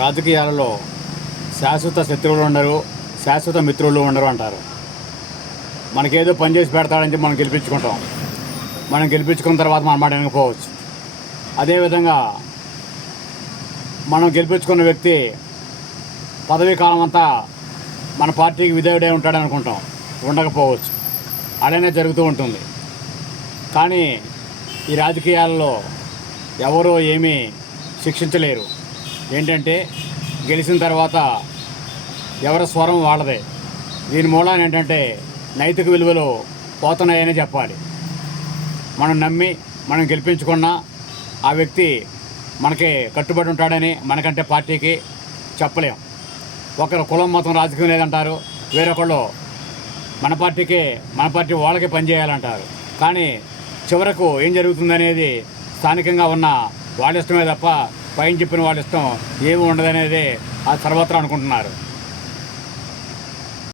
రాజకీయాలలో శాశ్వత శత్రువులు ఉండరు, శాశ్వత మిత్రులు ఉండరు అంటారు. మనకేదో పని చేసి పెడతాడని మనం గెలిపించుకుంటాం. మనం గెలిపించుకున్న తర్వాత మన మాట వినకపోవచ్చు. అదేవిధంగా మనం గెలిపించుకున్న వ్యక్తి పదవీ కాలం అంతా మన పార్టీకి విధేయుడే ఉంటాడని అనుకుంటాం, ఉండకపోవచ్చు. అలానే జరుగుతూ ఉంటుంది. కానీ ఈ రాజకీయాల్లో ఎవరో ఏమీ శిక్షించలేరు. ఏంటంటే గెలిచిన తర్వాత ఎవరి స్వరం వాళ్ళదే. దీని మూలాన ఏంటంటే నైతిక విలువలు పోతున్నాయని చెప్పాలి. మనం నమ్మి మనం గెలిపించుకున్న ఆ వ్యక్తి మనకి కట్టుబడి ఉంటాడని మనకంటే పార్టీకి చెప్పలేం. ఒకరు కులం మతం రాజకీయం లేదంటారు, వేరొకళ్ళు మన పార్టీ వాళ్ళకి పనిచేయాలంటారు. కానీ చివరకు ఏం జరుగుతుందనేది స్థానికంగా ఉన్న వాళ్ళ ఇష్టమే తప్ప పైన చెప్పిన వాళ్ళ ఇష్టం ఏమి ఉండదనేది ఆ సర్వత్రా అనుకుంటున్నారు.